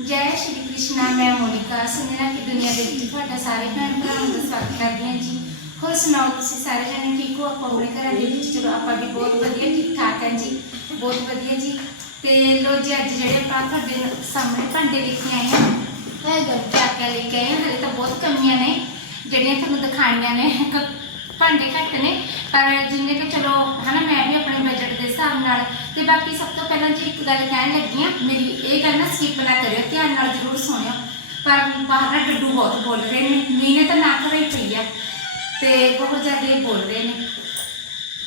ਜੈ ਸ਼੍ਰੀ ਕ੍ਰਿਸ਼ਨਾ ਮੈਂ ਮੋਨਿਕਾ ਸੁਨੇਹਾ ਕਿ ਦੁਨੀਆ ਦੇ ਵਿੱਚ ਤੁਹਾਡਾ ਸਾਰੇ ਭੈਣ ਭਰਾਵਾਂ ਦਾ ਸਵਾਗਤ ਕਰਦੀ ਹਾਂ ਜੀ। ਹੋਰ ਸੁਣਾਓ ਤੁਸੀਂ ਸਾਰੇ ਜਣੇ, ਠੀਕ ਹੋ? ਆਪਾਂ ਆਪਣੇ ਘਰਾਂ ਦੇ ਵਿੱਚ, ਚਲੋ ਆਪਾਂ ਵੀ ਬਹੁਤ ਵਧੀਆ ਠੀਕ ਠਾਕ ਹਾਂ ਜੀ। ਬਹੁਤ ਵਧੀਆ ਜੀ। ਤੇ ਲੋ ਜੀ, ਅੱਜ ਜਿਹੜੇ ਆਪਾਂ ਤੁਹਾਡੇ ਸਾਹਮਣੇ ਭਾਂਡੇ ਲੈ ਕੇ ਆਏ ਹਾਂ, ਇਹ ਗੱਜਾ ਕੇ ਲੈ ਕੇ ਆਏ ਹਾਂ। ਹਲੇ ਤਾਂ ਬਹੁਤ ਕਮੀਆਂ ਨੇ, ਜਿਹੜੀਆਂ ਤੁਹਾਨੂੰ ਦਿਖਾਣੀਆਂ ਨੇ। ਭਾਂਡੇ ਘੱਟ ਨੇ, ਪਰ ਜਿੰਨੇ ਕਿ ਚਲੋ, ਹਨਾ, ਮੈਂ ਵੀ ਆਪਣੇ ਬਜਟ ਤੇ ਬਾਕੀ ਸਭ ਤੋਂ ਪਹਿਲਾਂ ਜੀ ਇੱਕ ਗੱਲ ਕਹਿਣ ਲੱਗੀ ਆ ਮੇਰੀ ਇਹ ਗੱਲ ਨਾ ਸਕਿਪ ਨਾ ਕਰਿਓ ਧਿਆਨ ਨਾਲ ਜ਼ਰੂਰ ਸੁਣਿਓ। ਪਰ ਬਾਹਰ ਡੱਡੂ ਬਹੁਤ ਬੋਲ ਰਹੇ ਨੇ ਮੀਨੇ ਤਾਂ ਨਾ ਕਰਾਈ ਪਈ ਆ ਤੇ ਬਹੁਤ ਜ਼ਿਆਦਾ ਬੋਲ ਰਹੇ ਨੇ।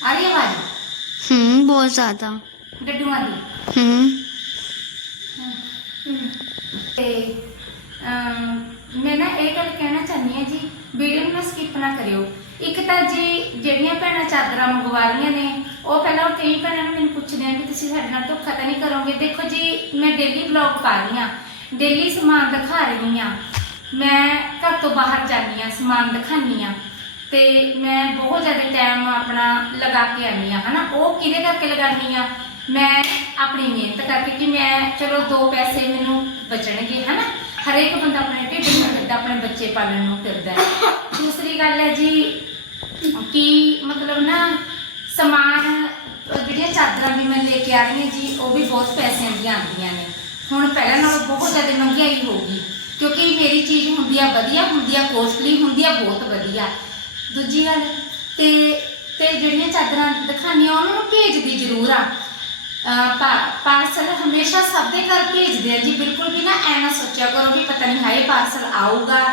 ਆ ਰਹੀ ਆਵਾਜ਼? ਹੂੰ ਬਹੁਤ ਜ਼ਿਆਦਾ। ਡੱਡੂਆਂ ਦੀ। ਹੂੰ। ਤੇ ਮੈਂ ਨਾ ਇਹ ਗੱਲ ਕਹਿਣਾ ਚਾਹੁੰਦੀ ਆ ਜੀ ਵੀਡੀਓ ਨੂੰ ਸਕਿਪ ਨਾ ਕਰਿਓ। ਇੱਕ ਤਾਂ ਜੀ ਜਿਹੜੀਆਂ ਭੈਣਾਂ ਚਾਦਰਾਂ ਮੰਗਵਾ ਰਹੀਆਂ ਨੇ, ਉਹ ਪਹਿਲਾਂ ਉਹ ਕਈ ਭੈਣਾਂ ਨੂੰ ਮੈਨੂੰ ਪੁੱਛਦੀਆਂ ਕਿ ਤੁਸੀਂ ਸਾਡੇ ਨਾਲ ਧੋਖਾ ਤਾਂ ਨਹੀਂ ਕਰੋਗੇ? ਦੇਖੋ ਜੀ, ਮੈਂ ਡੇਲੀ ਵਲੌਗ ਪਾ ਰਹੀ ਹਾਂ। ਡੇਲੀ ਸਮਾਨ ਦਿਖਾ ਰਹੀ ਹਾਂ। ਮੈਂ ਘਰ ਤੋਂ ਬਾਹਰ ਜਾਂਦੀ ਹਾਂ, ਸਮਾਨ ਦਿਖਾਉਂਦੀ ਹਾਂ। ਤੇ ਮੈਂ ਬਹੁਤ ਜ਼ਿਆਦਾ ਟਾਈਮ ਆਪਣਾ ਲਗਾ ਕੇ ਆਉਂਦੀ ਹਾਂ, ਹਨਾ? ਉਹ ਕਿਹਦੇ ਕਰਕੇ ਲਗਾਉਂਦੀ ਹਾਂ? ਮੈਂ ਆਪਣੀ ਮਿਹਨਤ ਕਰਕੇ ਕਿ ਮੈਂ ਚਲੋ ਦੋ ਪੈਸੇ ਮੈਨੂੰ ਬਚਣਗੇ, ਹਨਾ? ਹਰੇਕ ਬੰਦਾ ਆਪਣੇ ਢਿੱਡ ਨੂੰ ਫਿਰਦਾ ਆਪਣੇ ਬੱਚੇ ਪਾਲਣ ਨੂੰ ਫਿਰਦਾ ਦੂਸਰੀ ਗੱਲ ਹੈ ਜੀ ਕਿ ਮਤਲਬ ਨਾ ਸਮਾਨ, ਜਿਹੜੀਆਂ ਚਾਦਰਾਂ ਵੀ ਮੈਂ ਲੈ ਕੇ ਆ ਰਹੀ ਹਾਂ ਜੀ, ਉਹ ਵੀ ਬਹੁਤ ਪੈਸਿਆਂ ਦੀਆਂ ਆਉਂਦੀਆਂ ਨੇ। ਹੁਣ ਪਹਿਲਾਂ ਨਾਲੋਂ ਬਹੁਤ ਜ਼ਿਆਦਾ ਮਹਿੰਗਾਈ ਹੋ ਗਈ, ਕਿਉਂਕਿ ਮੇਰੀ ਚੀਜ਼ ਹੁੰਦੀ ਆ ਵਧੀਆ ਹੁੰਦੀ ਆ ਕੋਸਟਲੀ ਹੁੰਦੀ ਆ ਬਹੁਤ ਵਧੀਆ। ਦੂਜੀ ਗੱਲ, ਤੇ ਤੇ ਜਿਹੜੀਆਂ ਚਾਦਰਾਂ ਦਿਖਾਉਂਦੀਆਂ, ਉਹਨਾਂ ਨੂੰ ਭੇਜਦੀ ਜ਼ਰੂਰ ਆ। ਪਾਰਸਲ ਹਮੇਸ਼ਾ ਸਭ ਦੇ ਘਰ ਭੇਜਦੇ ਆ ਜੀ, ਬਿਲਕੁਲ ਵੀ ਨਾ ਐ ਨਾ ਸੋਚਿਆ ਕਰੋ ਵੀ ਪਤਾ ਨਹੀਂ ਹਾਏ ਪਾਰਸਲ ਆਊਗਾ,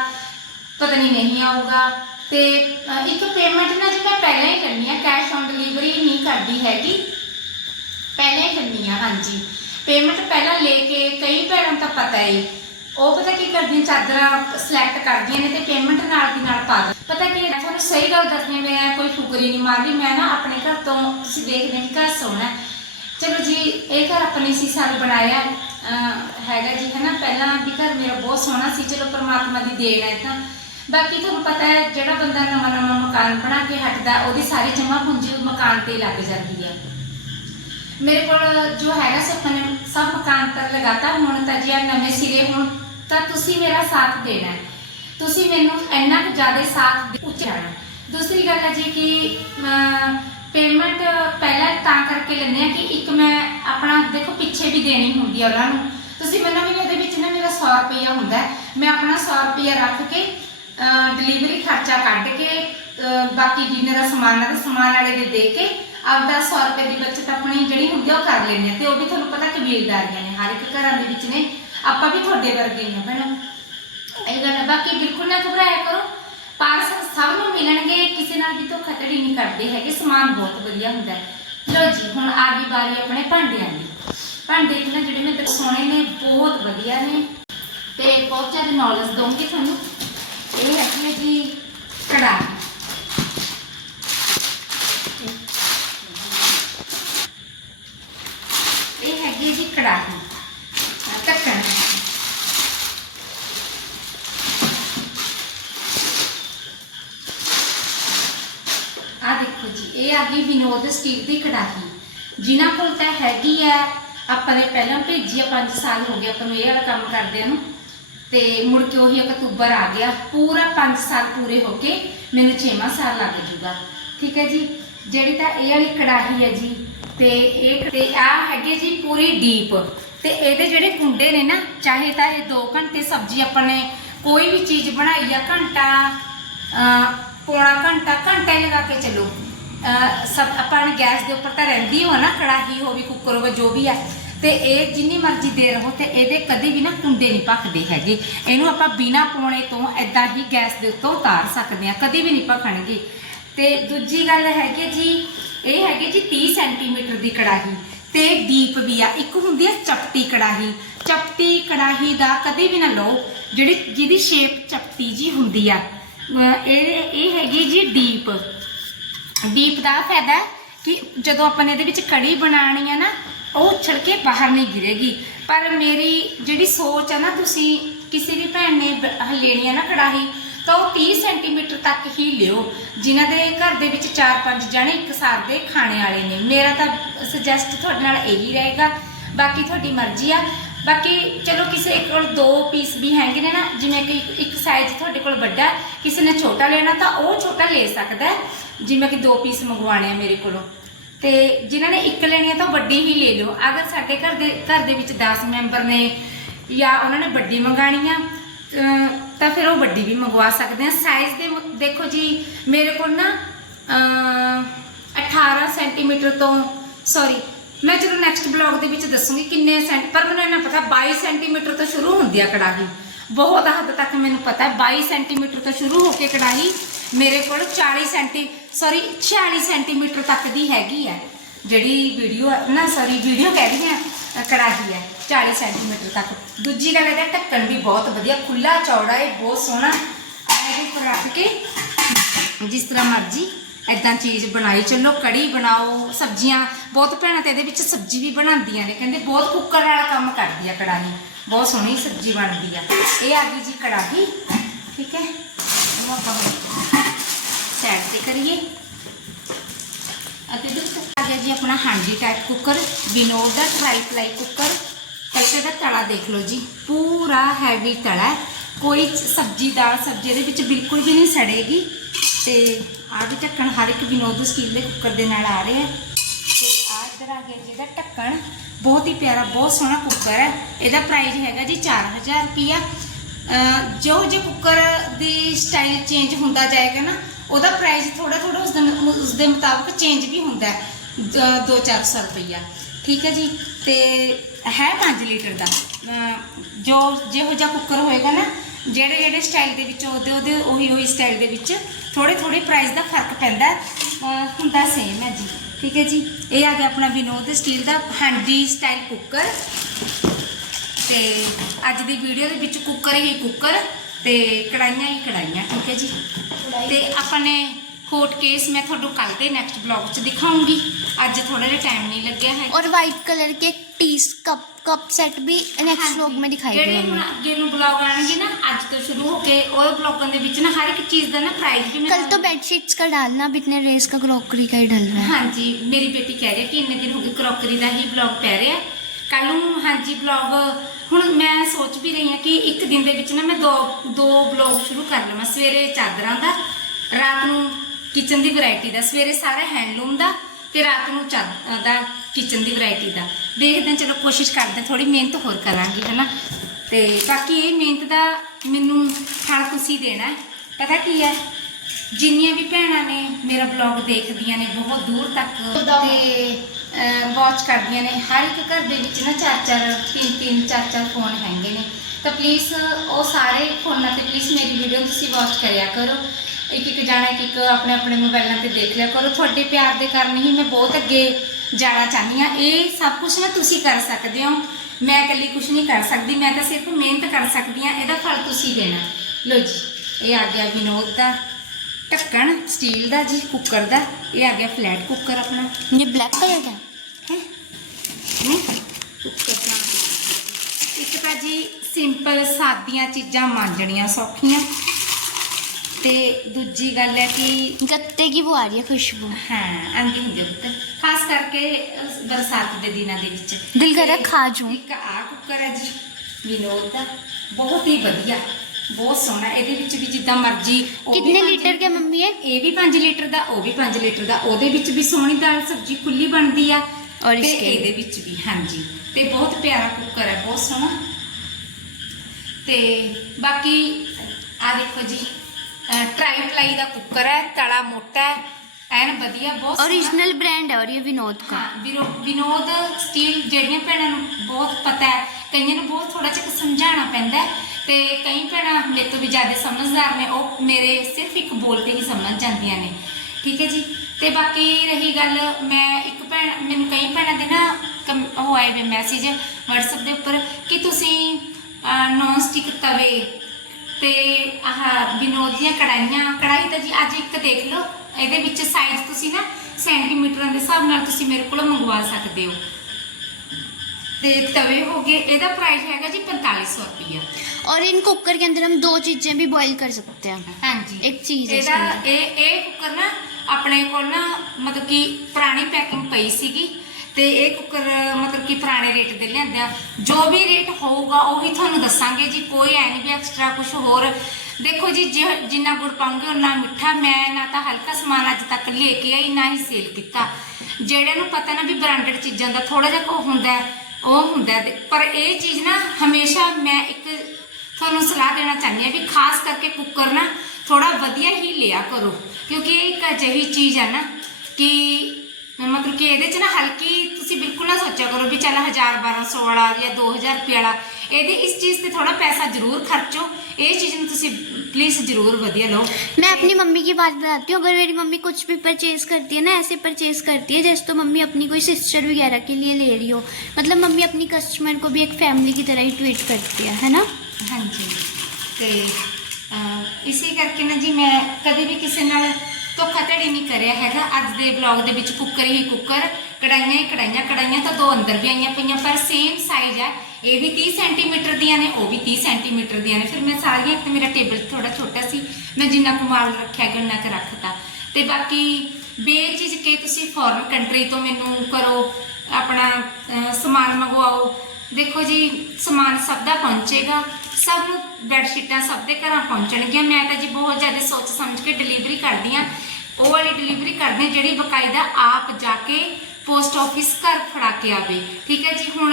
ਪਤਾ ਨਹੀਂ ਨਹੀਂ ਆਊਗਾ। ਤੇ ਇੱਕ ਪੇਮੈਂਟ ਨਾ ਜੀ ਮੈਂ ਪਹਿਲਾਂ ਹੀ ਕਰਨੀ ਆ ਕੈਸ਼ ਔਨ ਡਿਲੀਵਰੀ ਨਹੀਂ ਕਰਦੀ ਹੈਗੀ। ਪਹਿਲਾਂ ਹੀ ਕਰਨੀ ਆ, ਹਾਂਜੀ। ਪੇਮੈਂਟ ਪਹਿਲਾਂ ਲੈ ਕੇ, ਕਈ ਭੈਣਾਂ ਤਾਂ ਪਤਾ ਹੀ ਉਹ ਪਤਾ ਕੀ ਕਰਦੀਆਂ, ਚਾਦਰਾਂ ਸਿਲੈਕਟ ਕਰਦੀਆਂ ਨੇ ਤੇ ਪੇਮੈਂਟ ਨਾਲ ਦੀ ਨਾਲ ਪਾ ਦਿੰਦੀਆਂ। ਪਤਾ ਕੀ ਤੁਹਾਨੂੰ ਸਹੀ ਗੱਲ ਦੱਸਣੀ ਮੈਂ ਕੋਈ ਫੁਕਰੀ ਨਹੀਂ ਮਾਰਦੀ, ਮੈਂ ਨਾ ਆਪਣੇ ਘਰ ਤੋਂ ਤੁਸੀਂ ਦੇਖਦੇ ਹੋ ਘਰ ਸੋਹਣਾ ਚਲੋ ਜੀ, ਇਹ ਘਰ ਆਪਣੇ ਸੀ ਸਾਨੂੰ ਬਣਾਇਆ। ਹੈਗਾ ਜੀ ਹੈ ਨਾ ਪਹਿਲਾਂ ਵੀ ਘਰ ਮੇਰਾ ਬਹੁਤ ਸੋਹਣਾ ਸੀ, ਚਲੋ ਪਰਮਾਤਮਾ ਦੀ ਦੇਣ ਹੈ ਤਾਂ। ਬਾਕੀ ਤੁਹਾਨੂੰ ਪਤਾ ਹੈ, ਜਿਹੜਾ ਬੰਦਾ ਨਵਾਂ ਨਵਾਂ ਮਕਾਨ ਬਣਾ ਕੇ ਹਟਦਾ, ਉਹਦੀ ਸਾਰੀ ਜਮ੍ਹਾਂ ਪੂੰਜੀ ਉਸ ਮਕਾਨ ਤੇ ਲੱਗ ਜਾਂਦੀ ਹੈ। ਮੇਰੇ ਕੋਲ ਜੋ ਹੈਗਾ ਸੀ ਸਭ ਮਕਾਨ ਪਰ ਲਗਾਤਾ ਹੁਣ ਤਾਂ ਜੀ ਆ ਨਵੇਂ ਸਿਰੇ ਹੁਣ, ਤਾਂ ਤੁਸੀਂ ਮੇਰਾ ਸਾਥ ਦੇਣਾ ਹੈ। ਤੁਸੀਂ ਮੈਨੂੰ ਇੰਨਾ ਕੁ ਜ਼ਿਆਦਾ ਸਾਥ ਦੇ ਦੂਸਰੀ ਗੱਲ ਹੈ ਜੀ ਕਿ ਪੇਮੈਂਟ ਪਹਿਲਾਂ ਤਾਂ ਕਰਕੇ ਲੈਂਦੇ ਆ ਕਿ ਇੱਕ ਮੈਂ ਆਪਣਾ, ਦੇਖੋ ਪਿੱਛੇ ਵੀ ਦੇਣੀ ਹੁੰਦੀ ਆ ਉਹਨਾਂ ਨੂੰ। ਤੁਸੀਂ ਮੈਨੂੰ ਵੀ ਉਹਦੇ ਵਿੱਚ ਨਾ ਮੇਰਾ 100 ਰੁਪਇਆ ਹੁੰਦਾ ਹੈ। ਮੈਂ ਆਪਣਾ 100 ਰੁਪਈਆ ਰੱਖ ਕੇ ਡਿਲੀਵਰੀ ਖਰਚਾ ਕੱਢ ਕੇ ਬਾਕੀ ਜਿੰਨੇ ਦਾ ਸਮਾਨ ਹੈ ਸਮਾਨ ਵਾਲੇ ਦੇ ਦੇ ਕੇ ਆਪਦਾ 100 ਰੁਪਏ ਦੀ ਬਚਤ ਆਪਣੀ ਜਿਹੜੀ ਹੁੰਦੀ ਆ, ਉਹ ਕਰ ਲੈਂਦੇ ਆ। ਤੇ ਉਹ ਵੀ ਤੁਹਾਨੂੰ ਪਤਾ ਕਬੀਲਦਾਰੀਆਂ ਨੇ, ਹਰ ਇੱਕ ਘਰਾਂ ਦੇ ਵਿੱਚ ਨੇ। ਆਪਾਂ ਵੀ ਤੁਹਾਡੇ ਵਰਗੇ ਹੀ ਆ ਭੈਣੋ। ਇਹ ਗੱਲ ਹੈ ਬਾਕੀ ਬਿਲਕੁਲ ਨਾ ਘਬਰਾਇਆ ਕਰੋ। ਪਾਰਸਲ ਸਭ ਨੂੰ ਮਿਲਣਗੇ, ਕਿਸੇ ਨਾਲ ਵੀ ਧੋਖਾਧੜੀ ਨਹੀਂ ਕਰਦੇ ਹੈਗੇ, ਸਮਾਨ ਬਹੁਤ ਵਧੀਆ ਹੁੰਦਾ। ਹੈ ਲੋ ਜੀ, ਹੁਣ ਆ ਗਈ ਵਾਰੀ ਆਪਣੇ ਭਾਂਡਿਆਂ ਦੀ। ਭਾਂਡੇ ਵੀ ਨਾ ਜਿਹੜੇ ਮੈਂ ਤੇ ਨੇ, ਬਹੁਤ ਵਧੀਆ ਨੇ। ਤੇ ਬਹੁਤ ਜ਼ਿਆਦਾ ਨੌਲੇਜ ਦਊਂਗੀ ਤੁਹਾਨੂੰ। ਇਹ ਹੈ ਜੀ ਕੜਾਹੀ ਇਹ ਹੈਗੀ ਹੈ ਜੀ ਕੜਾਹੀ, ਢੱਕਣ। ਆ ਦੇਖੋ ਜੀ, ਇਹ ਆ ਗਈ ਵਿਨੋਦ ਸਟੀਲ ਦੀ ਕੜਾਹੀ। ਜਿਨ੍ਹਾਂ ਕੋਲ ਤਾਂ ਹੈਗੀ ਹੈ ਆਪਾਂ ਨੇ ਪਹਿਲਾਂ ਭੇਜੀ ਆ 5 ਸਾਲ ਹੋ ਗਏ ਆਪਾਂ ਨੂੰ ਇਹ ਵਾਲਾ ਕੰਮ ਕਰਦੇ ਨੂੰ। ਤੇ ਮੁੜ ਕੇ ਉਹੀ ਅਕਤੂਬਰ ਆ ਗਿਆ। ਪੂਰਾ 5 ਸਾਲ ਪੂਰੇ ਹੋ ਕੇ ਮੈਨੂੰ 6ਵਾਂ ਸਾਲ ਲੱਗ ਜੂਗਾ। ਠੀਕ ਹੈ ਜੀ? ਜਿਹੜੀ ਤਾਂ ਇਹ ਵਾਲੀ ਕੜਾਹੀ ਹੈ ਜੀ, ਤੇ ਇਹ ਤੇ ਆ ਹੈਗੇ ਜੀ ਪੂਰੀ ਡੀਪ। ਤੇ ਇਹਦੇ ਜਿਹੜੇ ਕੁੰਡੇ ਨੇ ਨਾ, ਚਾਹੇ ਤਾਂ ਇਹ 2 ਘੰਟੇ ਸਬਜ਼ੀ ਆਪਾਂ ਨੇ ਕੋਈ ਵੀ ਚੀਜ਼ ਬਣਾਈ ਆ, ਘੰਟਾ ਪੌਣਾ ਘੰਟਾ ਘੰਟਾ ਹੀ ਲਗਾ ਕੇ ਚੱਲੋ। ਅਹ, ਸਭ ਆਪਾਂ ਗੈਸ ਦੇ ਉੱਪਰ ਤਾਂ ਰਹਿੰਦੀ ਹੋ ਨਾ ਕੜਾਹੀ ਹੋਵੇ ਕੁੱਕਰ ਹੋਵੇ, ਜੋ ਵੀ ਆ। ਤੇ ਇਹ ਜਿੰਨੀ ਮਰਜ਼ੀ ਦੇਰ ਹੋ ਤੇ ਇਹਦੇ ਕਦੇ ਵੀ ਨਾ ਕੁੰਡੇ ਨਹੀਂ ਭਖਦੇ ਹੈਗੇ। ਇਹਨੂੰ ਆਪਾਂ ਬਿਨਾ ਪਾਉਣੇ ਤੋਂ ਐਦਾਂ ਹੀ ਗੈਸ ਦੇ ਉੱਤੋਂ ਉਤਾਰ ਸਕਦੇ ਆ ਕਦੇ ਵੀ ਨਹੀਂ ਭਖਣਗੇ। ਤੇ ਦੂਜੀ ਗੱਲ ਹੈਗੀ ਜੀ, ਇਹ ਹੈਗੀ ਜੀ 30 ਸੈਂਟੀਮੀਟਰ ਦੀ ਕੜਾਹੀ ਤੇ ਡੀਪ ਵੀ ਆ, ਇੱਕ ਹੁੰਦੀ ਆ ਚਪਟੀ ਕੜਾਹੀ। ਚਪਟੀ ਕੜਾਹੀ ਦਾ ਕਦੇ ਵੀ ਨਾ ਲਓ, ਜਿਹੜੀ ਜਿਹਦੀ ਸ਼ੇਪ ਚਪਟੀ ਜੀ ਹੁੰਦੀ ਆ। ਇਹ ਇਹ ਹੈਗੀ ਜੀ ਡੀਪ ਡੀਪ ਦਾ ਫਾਇਦਾ ਕਿ ਜਦੋਂ ਆਪਾਂ ਨੇ ਇਹਦੇ ਵਿੱਚ ਕੜੀ ਬਣਾਣੀ ਆ ਨਾ ਉਹ ਉਛਲ ਕੇ ਬਾਹਰ ਨਹੀਂ ਗਿਰੇਗੀ। ਪਰ ਮੇਰੀ ਜਿਹੜੀ ਸੋਚ ਹੈ ਨਾ, ਤੁਸੀਂ ਕਿਸੇ ਦੀ ਭੈਣ ਨੇ ਲੈਣੀ ਹੈ ਨਾ ਕੜਾਹੀ, ਤਾਂ ਉਹ 30 ਸੈਂਟੀਮੀਟਰ ਤੱਕ ਹੀ ਲਿਓ। ਜਿਨ੍ਹਾਂ ਦੇ ਘਰ ਦੇ ਵਿੱਚ 4-5 ਜਣੇ ਇੱਕ ਸਾਰ ਦੇ ਖਾਣੇ ਵਾਲੇ ਨੇ। ਮੇਰਾ ਤਾਂ ਸੁਜੈਸਟ ਤੁਹਾਡੇ ਨਾਲ ਇਹੀ ਰਹੇਗਾ। ਬਾਕੀ ਤੁਹਾਡੀ ਮਰਜ਼ੀ ਆ। ਬਾਕੀ ਚਲੋ ਕਿਸੇ ਕੋਲ ਦੋ ਪੀਸ ਵੀ ਹੈਗੇ ਨੇ ਨਾ, ਜਿਵੇਂ ਕਿ ਇੱਕ- ਸਾਈਜ਼ ਤੁਹਾਡੇ ਕੋਲ ਵੱਡਾ, ਕਿਸੇ ਨੇ ਛੋਟਾ ਲੈਣਾ ਤਾਂ ਉਹ ਛੋਟਾ ਲੈ ਸਕਦਾ। ਜਿਵੇਂ ਕਿ ਦੋ ਪੀਸ ਮੰਗਵਾਣੇ ਆ ਮੇਰੇ ਕੋਲੋਂ। ਤੇ ਜਿਨ੍ਹਾਂ ਨੇ ਇੱਕ ਲੈਣੀ ਹੈ ਤਾਂ ਵੱਡੀ ਹੀ ਲੈ ਲਓ। ਅਗਰ ਸਾਡੇ ਘਰ ਦੇ ਘਰ ਦੇ ਵਿੱਚ 10 ਮੈਂਬਰ ਨੇ ਜਾਂ ਉਹਨਾਂ ਨੇ ਵੱਡੀ ਮੰਗਾਣੀ ਆ ਤਾਂ ਫਿਰ ਉਹ ਵੱਡੀ ਵੀ ਮੰਗਵਾ ਸਕਦੇ ਆ। ਸਾਈਜ਼ ਦੇ ਦੇਖੋ ਜੀ, ਮੇਰੇ ਕੋਲ ਨਾ, ਅਹ 18 ਸੈਂਟੀਮੀਟਰ ਤੋਂ ਸੌਰੀ ਮੈਂ ਚਲੋ ਨੈਕਸਟ ਬਲੌਗ ਦੇ ਵਿੱਚ ਦੱਸੂਗੀ ਕਿੰਨੇ ਸੈਂਟ ਪਰ ਮੈਨੂੰ ਇਹਨਾਂ ਪਤਾ 22 ਸੈਂਟੀਮੀਟਰ ਤੋਂ ਸ਼ੁਰੂ ਹੁੰਦੀ ਆ ਕੜਾਹੀ। ਬਹੁਤ ਹੱਦ ਤੱਕ ਮੈਨੂੰ ਪਤਾ ਹੈ 22 ਸੈਂਟੀਮੀਟਰ ਤੋਂ ਸ਼ੁਰੂ ਹੋ ਕੇ ਕੜਾਹੀ ਮੇਰੇ ਕੋਲ 40 ਸੈਂਟੀ ਸੌਰੀ 46 ਸੈਂਟੀਮੀਟਰ ਤੱਕ ਦੀ ਹੈਗੀ ਹੈ। ਜਿਹੜੀ ਵੀਡੀਓ ਨਾ ਸੌਰੀ ਵੀਡੀਓ ਕਹਿ ਰਹੀ ਹਾਂ ਕੜਾਹੀ ਹੈ 40 ਸੈਂਟੀਮੀਟਰ ਤੱਕ। ਦੂਜੀ ਗੱਲ ਇਹਦਾ ਢੱਕਣ ਵੀ ਬਹੁਤ ਵਧੀਆ ਖੁੱਲਾ ਚੌੜਾ ਹੈ, ਬਹੁਤ ਸੋਹਣਾ। ਇਹਦੇ ਉੱਪਰ ਰੱਖ ਕੇ, ਜਿਸ ਤਰ੍ਹਾਂ ਮਰਜ਼ੀ ਐਦਾਂ ਚੀਜ਼ ਬਣਾਈ ਚੱਲੋ, ਕੜੀ ਬਣਾਓ, ਸਬਜ਼ੀਆਂ, ਬਹੁਤ ਭੈਣਾਂ ਤੇ ਇਹਦੇ ਵਿੱਚ ਸਬਜ਼ੀ ਵੀ ਬਣਾਉਂਦੀਆਂ ਨੇ, ਕਹਿੰਦੇ ਬਹੁਤ ਕੁੱਕਰ ਵਾਲਾ ਕੰਮ ਕਰਦੀ ਆ ਕੜਾਹੀ, ਬਹੁਤ ਸੋਹਣੀ ਸਬਜ਼ੀ ਬਣਦੀ ਆ। ਇਹ ਆ ਗਈ ਜੀ ਕੜਾਹੀ, ਠੀਕ ਹੈ? ਇਹਨੂੰ ਆਪਾਂ ਸਾਈਡ ਕਰੀਏ। ਅਤੇ ਦੋਸਤੋ ਆ ਗਿਆ ਜੀ ਆਪਣਾ ਹਾਂਡੀ ਟਾਈਪ ਕੁੱਕਰ ਵਿਨੋਦ ਦਾ ਟਰਾਈ ਫਲਾਈ ਕੁੱਕਰ ਪਹਿਲੇ ਦਾ ਤਲਾ ਦੇਖ ਲਓ ਜੀ, ਪੂਰਾ ਹੈਵੀ ਤਲਾ ਕੋਈ ਸਬਜ਼ੀ ਦਾਲ ਸਬਜ਼ੀ ਇਹਦੇ ਵਿੱਚ ਬਿਲਕੁਲ ਵੀ ਨਹੀਂ ਸੜੇਗੀ। ਤੇ ਆ ਵੀ ਢੱਕਣ ਹਰ ਇੱਕ ਵਿਨੋਦ ਸਟੀਲ ਦੇ ਕੁੱਕਰ ਦੇ ਨਾਲ ਆ ਰਿਹਾ ਹੈ। ਤੇ ਆ ਇੱਧਰ ਆ ਗਿਆ ਜੀ ਢੱਕਣ। ਬਹੁਤ ਹੀ ਪਿਆਰਾ, ਬਹੁਤ ਸੋਹਣਾ ਕੁੱਕਰ ਹੈ। ਇਹਦਾ ਪ੍ਰਾਈਸ ਹੈਗਾ ਜੀ 4000 ਰੁਪਿਆ ਅਹ ਜੋ ਜੇ ਕੁੱਕਰ ਦੀ ਸਟਾਈਲ ਚੇਂਜ ਹੁੰਦਾ ਜਾਏਗਾ ਨਾ, ਉਹਦਾ ਪ੍ਰਾਈਸ ਥੋੜਾ ਥੋੜਾ ਉਸ ਦੇ ਉਸ ਦੇ ਮੁਤਾਬਕ ਚੇਂਜ ਵੀ ਹੁੰਦਾ ਹੈ 2-400 ਰੁਪਈਆ। ਠੀਕ ਹੈ ਜੀ? ਤੇ ਹੈ 5 ਲੀਟਰ ਦਾ। ਜੋ ਜਿਹੋ ਜਿਹਾ ਕੁੱਕਰ ਹੋਏਗਾ ਨਾ, ਜਿਹੜੇ ਜਿਹੜੇ ਸਟਾਈਲ ਦੇ ਵਿੱਚ ਉਹਦੇ ਉਹਦੇ ਉਹੀ ਉਹੀ ਸਟਾਈਲ ਦੇ ਵਿੱਚ ਥੋੜੇ ਥੋੜੇ ਪ੍ਰਾਈਸ ਦਾ ਫ਼ਰਕ ਪੈਂਦਾ ਹੁੰਦਾ ਸੇਮ ਹੈ ਜੀ। ਠੀਕ ਹੈ ਜੀ? ਇਹ ਆ ਗਿਆ ਆਪਣਾ ਵਿਨੋਦ ਸਟੀਲ ਦਾ ਹਾਂਡੀ ਸਟਾਈਲ ਕੁੱਕਰ ਤੇ ਅੱਜ ਦੀ ਵੀਡੀਓ ਦੇ ਵਿੱਚ ਕੁੱਕਰ ਹੀ ਕੁੱਕਰ ਤੇ ਕੜਾਈਆਂ ਹੀ ਕੜਾਈਆਂ ਠੀਕ ਹੈ ਜੀ ਤੇ ਆਪਾਂ ਨੇ ਕੋਟ ਕੇਸ ਮੈਂ ਤੁਹਾਨੂੰ ਕੱਲ ਦੇ ਨੈਕਸਟ ਬਲੌਗ 'ਚ ਦਿਖਾਉਂਗੀ ਅੱਜ ਥੋੜਾ ਜਿਹਾ ਟਾਈਮ ਨਹੀਂ ਲੱਗਿਆ ਹੈ और वाइट कलर के टीस कप कप सेट भी नेक्स्ट व्लॉग में दिखाई ਜਿਹੜੇ ਹੁਣ देंगे ਅੱਗੇ ਨੂੰ ਬਲੌਗ ਆਣਗੇ ਨਾ ਅੱਜ ਤੋਂ ਸ਼ੁਰੂ ਹੋ ਕੇ ਉਹ ਬਲੌਗਾਂ ਦੇ ਵਿੱਚ ਨਾ ਹਰ ਇੱਕ ਚੀਜ਼ ਦਾ ਨਾ ਪ੍ਰਾਈਸ ਵੀ ਮੈਂ कल तो बेडशीट्स का डालना अब इतने रेस का क्रॉकरी का ही डल रहा है ਹਾਂਜੀ ਮੇਰੀ ਬੇਟੀ ਕਹਿ ਰਹੀ ਹੈ ਕਿ ਇੰਨੇ ਦਿਨ ਹੋ ਗਏ ਕਰੋਕਰੀ ਦਾ ਹੀ ਬਲੌਗ ਪੈ ਰਿਹਾ ਕੱਲ ਨੂੰ ਹਾਂਜੀ ਬਲੌਗ ਹੁਣ ਮੈਂ ਸੋਚ ਵੀ ਰਹੀ ਹਾਂ ਕਿ ਇੱਕ ਦਿਨ ਦੇ ਵਿੱਚ ਨਾ ਮੈਂ ਦੋ ਦੋ ਬਲੌਗ ਸ਼ੁਰੂ ਕਰ ਲਵਾਂ, ਸਵੇਰੇ ਚਾਦਰਾਂ ਦਾ, ਰਾਤ ਨੂੰ ਕਿਚਨ ਦੀ ਵੈਰਾਈਟੀ ਦਾ, ਸਵੇਰੇ ਸਾਰਾ ਹੈਂਡਲੂਮ ਦਾ ਤੇ ਰਾਤ ਨੂੰ ਚਾਦ ਦਾ ਕਿਚਨ ਦੀ ਵੈਰਾਈਟੀ ਦਾ। ਦੇਖਦੇ ਹਾਂ, ਚਲੋ ਕੋਸ਼ਿਸ਼ ਕਰਦੇ ਹਾਂ ਥੋੜੀ ਮਿਹਨਤ ਹੋਰ ਕਰਾਂਗੀ, ਹਨਾ? ਤੇ ਬਾਕੀ ਇਹ ਮਿਹਨਤ ਦਾ ਮੈਨੂੰ ਫਲ ਤੁਸੀਂ ਦੇਣਾ ਪਤਾ ਕੀ ਹੈ? ਜਿੰਨੀਆਂ ਵੀ ਭੈਣਾਂ ਨੇ ਮੇਰਾ ਬਲੌਗ ਦੇਖਦੀਆਂ ਨੇ, ਬਹੁਤ ਦੂਰ ਤੱਕ, ਤੇ ਵਾਚ ਕਰਦੀਆਂ ਨੇ। ਹਰ ਇੱਕ ਘਰ ਦੇ ਵਿੱਚ ਨਾ ਚਾਰ ਚਾਰ, ਤਿੰਨ ਤਿੰਨ, ਚਾਰ ਚਾਰ ਫੋਨ ਹੈਗੇ ਨੇ। ਤਾਂ ਪਲੀਜ਼ ਉਹ ਸਾਰੇ ਫੋਨਾਂ ਤੇ ਪਲੀਜ਼ ਮੇਰੀ ਵੀਡੀਓ ਤੁਸੀਂ ਵਾਚ ਕਰਿਆ ਕਰੋ। ਇੱਕ ਇੱਕ ਜਾਣਾ, ਇੱਕ ਇੱਕ ਆਪਣੇ ਆਪਣੇ ਮੋਬਾਈਲਾਂ ਤੇ ਦੇਖ ਲਿਆ ਕਰੋ। ਤੁਹਾਡੇ ਪਿਆਰ ਦੇ ਕਾਰਨ ਹੀ ਮੈਂ ਬਹੁਤ ਅੱਗੇ ਜਾਣਾ ਚਾਹੁੰਦੀ ਹਾਂ। ਇਹ ਸਭ ਕੁਝ ਨਾ ਤੁਸੀਂ ਕਰ ਸਕਦੇ ਹੋ। ਮੈਂ ਇਕੱਲੀ ਕੁਝ ਨਹੀਂ ਕਰ ਸਕਦੀ। ਮੈਂ ਤਾਂ ਸਿਰਫ ਮਿਹਨਤ ਕਰ ਸਕਦੀ ਹਾਂ। ਇਹਦਾ ਫਲ ਤੁਸੀਂ ਦੇਣਾ। ਲੋ ਜੀ, ਇਹ ਆ ਗਿਆ ਵਿਨੋਦ ਦਾ। ਢੱਕਣ ਸਟੀਲ ਦਾ ਜੀ ਕੁੱਕਰ ਦਾ ਇਹ ਆ ਗਿਆ ਫਲੈਟ ਕੁੱਕਰ ਆਪਣਾ ये ब्लैक कलर का है ਹੈ ਨਹੀਂ ਕੁੱਕਰ ਦਾ ਇੱਕ ਤਾਂ ਜੀ ਸਿੰਪਲ ਸਾਦੀਆਂ ਚੀਜ਼ਾਂ ਮਾਂਜਣੀਆਂ ਸੌਖੀਆਂ ਤੇ ਦੂਜੀ ਗੱਲ ਹੈ ਕਿ गत्ते की वो आ रही है खुशबू ਹਾਂ ਆਂਦੀ ਹੁੰਦੀ ਹੈ ਪੁੱਤ ਖਾਸ ਕਰਕੇ ਅਹ, ਬਰਸਾਤ ਦੇ ਦਿਨਾਂ ਦੇ ਵਿੱਚ दिल कर रहा है ਤੇ खा जाऊं ਇੱਕ ਆ ਕੁੱਕਰ ਹੈ ਜੀ ਵਿਨੋਦ ਦਾ ਬਹੁਤ ਹੀ ਵਧੀਆ ਬਹੁਤ ਸੋਹਣਾ ਇਹਦੇ ਵਿੱਚ ਵੀ ਜਿੱਦਾਂ ਮਰਜ਼ੀ ਉਹ ਵੀ कितने ਪੰਜ लीटर के मम्मी है ਇਹ ਵੀ 5 ਲੀਟਰ ਦਾ ਉਹ ਵੀ 5 ਲੀਟਰ ਦਾ ਉਹਦੇ ਵਿੱਚ ਵੀ ਸੋਹਣੀ ਦਾਲ ਸਬਜ਼ੀ ਖੁੱਲੀ ਬਣਦੀ ਆ ਔਰ ਤੇ ਇਸਕੇ ਇਹਦੇ ਵਿੱਚ ਵੀ ਹਾਂਜੀ ਤੇ ਬਹੁਤ ਪਿਆਰਾ ਕੁੱਕਰ ਹੈ ਬਹੁਤ ਸੋਹਣਾ ਤੇ ਬਾਕੀ ਆ ਦੇਖੋ ਜੀ ਟਰਾਈ ਪਲਾਈ ਦਾ ਕੁੱਕਰ ਹੈ ਤਲਾ ਮੋਟਾ ਹੈ ਐਨ ਵਧੀਆ ਬਹੁਤ ਸੋਹਣਾ। ओरिजिनल ब्रांड है और ये विनोद का ਹਾਂ ਵਿਰੋ- ਵਿਨੋਦ ਸਟੀਲ ਜਿਹੜੀਆਂ ਭੈਣਾਂ ਨੂੰ ਬਹੁਤ ਪਤਾ ਹੈ ਕਈਆਂ ਨੂੰ ਬਹੁਤ ਥੋੜਾ ਜਿਹਾ ਸਮਝਾਉਣਾ ਪੈਂਦਾ ਹੈ ਤੇ ਕਈ ਭੈਣਾਂ ਮੇਰੇ ਤੋਂ ਵੀ ਜ਼ਿਆਦਾ ਸਮਝਦਾਰ ਨੇ, ਉਹ ਮੇਰੇ ਸਿਰਫ ਇੱਕ ਬੋਲ ਤੇ ਹੀ ਸਮਝ ਜਾਂਦੀਆਂ ਨੇ। ਠੀਕ ਹੈ ਜੀ? ਤੇ ਬਾਕੀ ਰਹੀ ਗੱਲ, ਮੈਂ ਇੱਕ ਭੈਣ, ਮੈਨੂੰ ਕਈ ਭੈਣਾਂ ਦੇ ਨਾ ਕਮ- ਉਹ ਆਏ ਵੇ ਮੈਸੇਜ WhatsApp ਦੇ ਉੱਪਰ ਕਿ ਤੁਸੀਂ ਨੌਨ ਸਟਿਕ ਤਵੇ ਤੇ ਆਹ ਵਿਨੋਦ ਦੀਆਂ ਕੜਾਈਆਂ ਕੜਾਈ ਤਾਂ ਜੀ ਅੱਜ ਇੱਕ ਦੇਖ ਲਓ, ਇਹਦੇ ਵਿੱਚ ਸਾਈਜ਼ ਤੁਸੀਂ ਨਾ ਸੈਂਟੀਮੀਟਰਾਂ ਦੇ ਹਿਸਾਬ ਨਾਲ ਤੁਸੀਂ ਮੇਰੇ ਕੋਲੋਂ ਮੰਗਵਾ ਸਕਦੇ ਹੋ। ਤੇ तवे हो गए ਇਹਦਾ ਪ੍ਰਾਈਸ ਹੈਗਾ ਜੀ 4500 ਰੁਪਇਆ और इन कुकर के अंदर हम दो चीजें भी बॉईल कर सकते हैं ਹਾਂਜੀ। एक चीज है ਇਹਦਾ इसके ਇਹ ਇਹ ਕੁੱਕਰ ਨਾ ਆਪਣੇ ਕੋਲ ਨਾ ਮਤਲਬ ਕਿ ਪੁਰਾਣੀ ਪੈਕਿੰਗ ਪਈ ਸੀਗੀ ਤੇ ਇਹ ਕੁੱਕਰ ਮਤਲਬ ਕਿ ਪੁਰਾਣੇ ਰੇਟ ਦੇ ਲਿਆਂਦੇ। ਆ ਜੋ ਵੀ ਰੇਟ ਹੋਊਗਾ ਉਹੀ ਤੁਹਾਨੂੰ ਦੱਸਾਂਗੇ ਜੀ ਕੋਈ ਐ ਨਹੀਂ ਵੀ ਐਕਸਟਰਾ ਕੁਝ ਹੋਰ। ਦੇਖੋ ਜੀ ਜਿਹ- ਜਿੰਨਾ ਗੁੜ ਪਾਉਂਗੇ ਉਨਾ ਮਿੱਠਾ। ਮੈਂ ਨਾ ਤਾਂ ਹਲਕਾ ਸਮਾਨ ਅੱਜ ਤੱਕ ਲੈ ਕੇ ਆਈ ਨਾ ਹੀ ਸੇਲ ਕੀਤਾ। ਜਿਹੜਿਆਂ ਨੂੰ ਪਤਾ ਨਾ ਵੀ ਬ੍ਰਾਂਡਡ ਚੀਜ਼ਾਂ ਦਾ ਥੋੜਾ ਜਿਹਾ ਕੋ ਹੁੰਦਾ ਹੈ, ਉਹ ਹੁੰਦਾ ਹੈ ਤੇ- ਪਰ ਇਹ ਚੀਜ਼ ਨਾ ਹਮੇਸ਼ਾ ਮੈਂ ਇੱਕ ਤੁਹਾਨੂੰ ਸਲਾਹ ਦੇਣਾ ਚਾਹੁੰਦੀ ਹਾਂ ਵੀ ਖਾਸ ਕਰਕੇ ਕੁੱਕਰ ਨਾ ਥੋੜਾ ਵਧੀਆ ਹੀ ਲਿਆ ਕਰੋ, ਕਿਉਂਕਿ ਇਹ ਇੱਕ ਅਜਿਹੀ ਚੀਜ਼ ਹੈ ਨਾ ਕਿ ਮਤਲਬ ਕਿ ਇਹਦੇ ਚ ਨਾ ਹਲਕੀ ਤੁਸੀਂ ਬਿਲਕੁਲ ਨਾ ਸੋਚਿਆ ਕਰੋ ਵੀ ਚੱਲ 1000 1200 ਵਾਲਾ ਜਾਂ 2000 ਰੁਪਏ ਵਾਲਾ, ਇਹਦੇ ਇਸ ਚੀਜ਼ ਤੇ ਥੋੜਾ ਪੈਸਾ ਜ਼ਰੂਰ ਖਰਚੋ ਇਹ ਚੀਜ਼ ਨੂੰ ਤੁਸੀਂ ਪਲੀਜ਼ ਜ਼ਰੂਰ ਵਧੀਆ ਲਓ मैं अपनी मम्मी की बात बताती हूँ अगर मेरी मम्मी कुछ भी परचेज करती है ना ऐसे परचेज करती है जैसे तो मम्मी अपनी कोई सिस्टर वगैरह के लिए ले रही हो मतलब मम्मी अपनी कस्टमर को भी एक फैमिली की तरह ही ट्रीट करती है है ना ਹਾਂਜੀ ਤੇ ਅਹ, ਇਸੇ ਕਰਕੇ ਨਾ ਜੀ ਮੈਂ ਕਦੇ ਵੀ ਕਿਸੇ ਨਾਲ ਧੋਖਾਧੜੀ ਨਹੀਂ ਕਰਿਆ ਹੈਗਾ। ਅੱਜ ਦੇ ਬਲੌਗ ਦੇ ਵਿੱਚ ਕੁੱਕਰ ਹੀ ਕੁੱਕਰ ਕੜਾਈਆਂ ਹੀ ਕੜਾਈਆਂ ਕੜਾਈਆਂ ਤਾਂ ਦੋ ਅੰਦਰ ਵੀ ਆਈਆਂ ਪਈਆਂ, ਪਰ ਸੇਮ ਸਾਈਜ਼ ਹੈ ਇਹ ਵੀ 30 ਸੈਂਟੀਮੀਟਰ ਦੀਆਂ ਨੇ, ਉਹ ਵੀ 30 ਸੈਂਟੀਮੀਟਰ ਦੀਆਂ ਨੇ। ਫਿਰ ਮੈਂ ਸਾਰੀਆਂ, ਇੱਕ ਤਾਂ ਮੇਰਾ ਟੇਬਲ ਥੋੜਾ ਛੋਟਾ ਸੀ, ਮੈਂ ਜਿੰਨਾ ਕੁ ਮਾਲ ਰੱਖਿਆ ਗਿਆ ਉਨਾ ਕੁ ਰੱਖਤਾ। ਤੇ ਬਾਕੀ ਬੇਚੀਜ਼ ਕੇ ਤੁਸੀਂ ਫੋਰਨ ਕੰਟਰੀ ਤੋਂ ਮੈਨੂੰ ਕਰੋ, ਆਪਣਾ ਸਮਾਨ ਮੰਗਵਾਓ। ਦੇਖੋ ਜੀ, ਸਮਾਨ ਸਭ ਦਾ ਪਹੁੰਚੇਗਾ। ਸਭ ਨੂੰ ਬੈੱਡ ਸ਼ੀਟਾਂ ਸਭ ਦੇ ਘਰਾਂ ਪਹੁੰਚਣਗੀਆਂ। ਮੈਂ ਤਾਂ ਜੀ ਬਹੁਤ ਜ਼ਿਆਦਾ ਸੋਚ ਸਮਝ ਕੇ ਡਿਲੀਵਰੀ ਕਰਦੀ ਆ ਉਹ ਵਾਲੀ ਡਿਲੀਵਰੀ ਕਰਦੇ ਹਾਂ, ਜਿਹੜੀ ਬਕਾਇਦਾ ਆਪ ਜਾ ਕੇ ਪੋਸਟ ਆਫਿਸ ਘਰ ਫੜਾ ਕੇ ਆਵੇ। ਠੀਕ ਹੈ ਜੀ, ਹੁਣ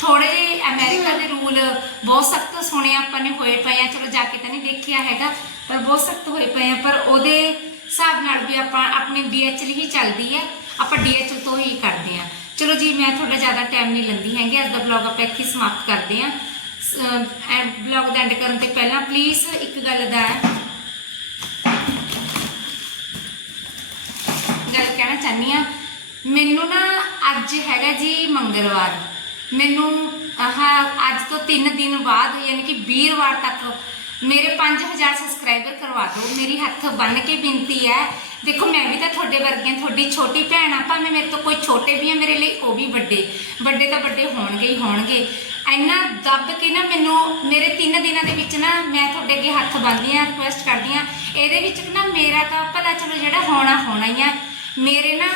ਥੋੜੇ ਜਿਹੇ ਅਮਰੀਕਾ ਦੇ ਰੂਲ ਬਹੁਤ ਸਖਤ ਸੁਣੇ ਆਪਾਂ ਨੇ, ਹੋਏ ਪਏ ਆ। ਚਲੋ ਜਾ ਕੇ ਤਾਂ ਨਹੀਂ ਦੇਖਿਆ ਹੈਗਾ, ਪਰ ਬਹੁਤ ਸਖਤ ਹੋਏ ਪਏ ਆ। ਪਰ ਉਹਦੇ ਹਿਸਾਬ ਨਾਲ ਵੀ ਆਪਾਂ ਆਪਣੀ ਡੀਐਚਐਲ ਹੀ ਚੱਲਦੀ ਹੈ। ਆਪਾਂ ਡੀਐਚਐਲ ਤੋਂ ਹੀ ਕਰਦੇ ਆ ਚਲੋ ਜੀ, ਮੈਂ ਤੁਹਾਡਾ ਜ਼ਿਆਦਾ ਟਾਈਮ ਨਹੀਂ ਲੈਂਦੀ ਹੈਗੀ। ਅੱਜ ਦਾ ਬਲੌਗ ਆਪਾਂ ਇੱਥੇ ਸਮਾਪਤ ਕਰਦੇ ਆ ਬਲੌਗ ਦਾ ਐਂਡ ਕਰਨ ਤੋਂ ਪਹਿਲਾਂ ਪਲੀਜ਼ ਇੱਕ ਗੱਲ ਦਾ ਗੱਲ ਕਹਿਣਾ ਚਾਹਨੀ ਆ ਮੈਨੂੰ ਨਾ ਅੱਜ ਹੈਗਾ ਜੀ ਮੰਗਲਵਾਰ। ਮੈਨੂੰ, ਆਹ, ਅੱਜ ਤੋਂ 3 ਦਿਨ ਬਾਅਦ ਯਾਨੀ ਕਿ ਵੀਰਵਾਰ ਤੱਕ ਮੇਰੇ 5000 ਸਬਸਕ੍ਰਾਈਬਰ ਕਰਵਾ ਦਿਓ। ਮੇਰੀ ਹੱਥ ਬੰਨ ਕੇ ਬੇਨਤੀ ਹੈ। ਦੇਖੋ, ਮੈਂ ਵੀ ਤਾਂ ਤੁਹਾਡੇ ਵਰਗੀਆਂ, ਤੁਹਾਡੀ ਛੋਟੀ ਭੈਣ ਆ, ਭਾਵੇਂ ਮੇਰੇ ਤੋਂ ਕੋਈ ਛੋਟੇ ਵੀ ਆ, ਮੇਰੇ ਲਈ ਉਹ ਵੀ ਵੱਡੇ। ਵੱਡੇ ਤਾਂ ਵੱਡੇ ਹੋਣਗੇ ਹੀ ਹੋਣਗੇ। ਇੰਨਾ ਦੱਬ ਕੇ ਨਾ ਮੈਨੂੰ ਮੇਰੇ 3 ਦਿਨਾਂ ਦੇ ਵਿੱਚ ਨਾ ਮੈਂ ਤੁਹਾਡੇ ਅੱਗੇ ਹੱਥ ਬੰਨ੍ਹਦੀ ਆ ਰਿਕੁਐਸਟ ਕਰਦੀ ਆ ਇਹਦੇ ਵਿੱਚ ਨਾ ਮੇਰਾ ਤਾਂ ਭਲਾ ਚਲੋ ਜਿਹੜਾ ਹੋਣਾ ਹੋਣਾ ਹੀ ਆ। ਮੇਰੇ ਨਾ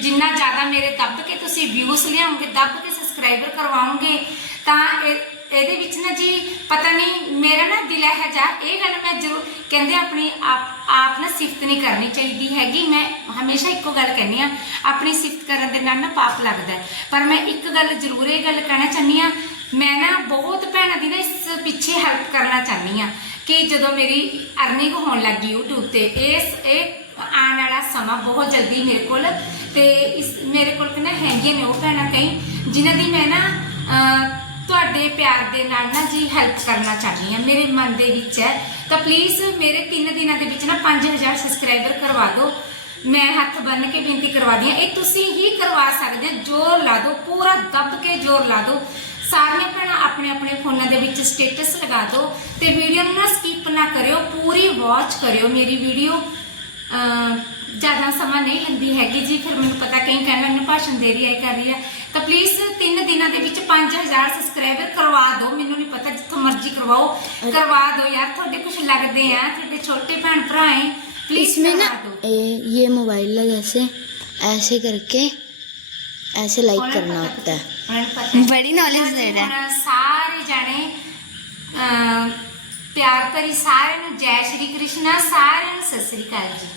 ਜਿੰਨਾ ਜ਼ਿਆਦਾ ਮੇਰੇ ਦੱਬ ਕੇ ਤੁਸੀਂ ਵਿਊਜ਼ ਲਿਆਉਂਗੇ ਦੱਬ ਕੇ ਸਬਸਕ੍ਰਾਈਬਰ ਕਰਵਾਉਂਗੇ ਤਾਂ ਇਹ- ਇਹਦੇ ਵਿੱਚ ਨਾ ਜੀ, ਪਤਾ ਨਹੀਂ, ਮੇਰਾ ਨਾ ਦਿਲ ਹੈ ਜਾ ਇਹ ਗੱਲ ਮੈਂ ਜ਼ਰੂਰ ਕਹਿੰਦੇ ਆਪਣੀ ਆਪ ਆਪ ਨਾ ਸਿਫਤ ਨਹੀਂ ਕਰਨੀ ਚਾਹੀਦੀ ਹੈਗੀ। ਮੈਂ ਹਮੇਸ਼ਾ ਇੱਕੋ ਗੱਲ ਕਹਿੰਦੀ ਆ, ਆਪਣੀ ਸਿਫਤ ਕਰਨ ਦੇ ਨਾਲ ਨਾ ਪਾਪ ਲੱਗਦਾ ਪਰ ਮੈਂ ਇੱਕ ਗੱਲ ਜ਼ਰੂਰ ਇਹ ਗੱਲ ਕਹਿਣਾ ਚਾਹੁੰਦੀ ਆ, ਮੈਂ ਨਾ ਬਹੁਤ ਭੈਣਾਂ ਦੀ ਨਾ ਇਸ ਪਿੱਛੇ ਹੈਲਪ ਕਰਨਾ ਚਾਹੁੰਦੀ ਆ ਕਿ ਜਦੋਂ ਮੇਰੀ ਅਰਨਿੰਗ ਹੋਣ ਲੱਗੀ YouTube ਤੇ, ਇਸ, ਇਹ ਆਉਣ ਵਾਲਾ ਸਮਾਂ ਬਹੁਤ ਜਲਦੀ ਮੇਰੇ ਕੋਲ ਤੇ ਇਸ, ਮੇਰੇ ਕੋਲ ਕਿੰਨਾ ਹੈਗੀਆਂ ਨੇ ਉਹ ਭੈਣਾਂ ਕਈ, ਜਿਨ੍ਹਾਂ ਦੀ ਮੈਂ ਨਾ ਤੁਹਾਡੇ ਪਿਆਰ ਦੇ ਨਾਲ ਨਾ ਜੀ ਹੈਲਪ ਕਰਨਾ ਚਾਹੁੰਦੀ ਹਾਂ। ਮੇਰੇ ਮਨ ਦੇ ਵਿੱਚ ਹੈ। ਤਾਂ ਪਲੀਜ਼ ਮੇਰੇ 3 ਦਿਨਾਂ ਦੇ ਵਿੱਚ ਨਾ 5000 ਸਬਸਕ੍ਰਾਈਬਰ ਕਰਵਾ ਦਿਓ। ਮੈਂ ਹੱਥ ਬੰਨ ਕੇ ਬੇਨਤੀ ਕਰਵਾਦੀ ਹਾਂ। ਇਹ ਤੁਸੀਂ ਹੀ ਕਰਵਾ ਸਕਦੇ ਹੋ। ਜ਼ੋਰ ਲਾ ਦਿਓ। ਪੂਰਾ ਦੱਬ ਕੇ ਜ਼ੋਰ ਲਾ ਦਿਓ। ਸਾਰੀਆਂ ਭੈਣਾਂ ਆਪਣੇ ਆਪਣੇ ਫੋਨਾਂ ਦੇ ਵਿੱਚ ਸਟੇਟਸ ਲਗਾ ਦਿਓ। ਤੇ ਵੀਡੀਓ ਨੂੰ ਨਾ ਸਕਿਪ ਨਾ ਕਰਿਓ। ਪੂਰੀ ਵਾਚ ਕਰਿਓ। ਮੇਰੀ ਵੀਡੀਓ ਜ਼ਿਆਦਾ ਸਮਾਂ ਨਹੀਂ ਲੈਂਦੀ ਹੈਗੀ ਜੀ ਫਿਰ ਮੈਨੂੰ ਪਤਾ ਕਈ ਕਹਿਣ ਮੈਨੂੰ ਭਾਸ਼ਣ ਦੇ ਰਹੀ ਹੈ ਇਹ ਕਰ ਰਹੀ ਹੈ ਤਾਂ ਪਲੀਜ਼ 3 ਦਿਨਾਂ ਦੇ ਵਿੱਚ 5000 ਸਬਸਕ੍ਰਾਈਬਰ ਕਰਵਾ ਦਿਓ ਮੈਨੂੰ ਨਹੀਂ ਪਤਾ ਜਿੱਥੋਂ ਮਰਜ਼ੀ ਕਰਵਾਓ ਕਰਵਾ ਦਿਓ ਯਾਰ ਤੁਹਾਡੇ ਕੁਝ ਲੱਗਦੇ ਆ ਤੁਹਾਡੇ ਛੋਟੇ ਭੈਣ ਭਰਾ ਹੈ ਪਲੀਜ਼ इसमें ना ਕਰਵਾ ਦਿਓ ए, ये मोबाइल है जैसे ऐसे करके ऐसे लाइक ਉਹਨਾਂ ਨੂੰ करना ਪਤਾ- होता है ਉਹਨਾਂ ਨੂੰ ਪਤਾ ਹੈ। बड़ी नॉलेज दे रहा है ਹੁਣ ਸਾਰੇ ਜਾਣੇ ਅਮ, ਪਿਆਰ ਭਰੀ ਸਾਰਿਆਂ ਨੂੰ ਜੈ ਸ਼੍ਰੀ ਕ੍ਰਿਸ਼ਨ ਸਾਰਿਆਂ ਨੂੰ ਸਤਿ ਸ੍ਰੀ ਅਕਾਲ ਜੀ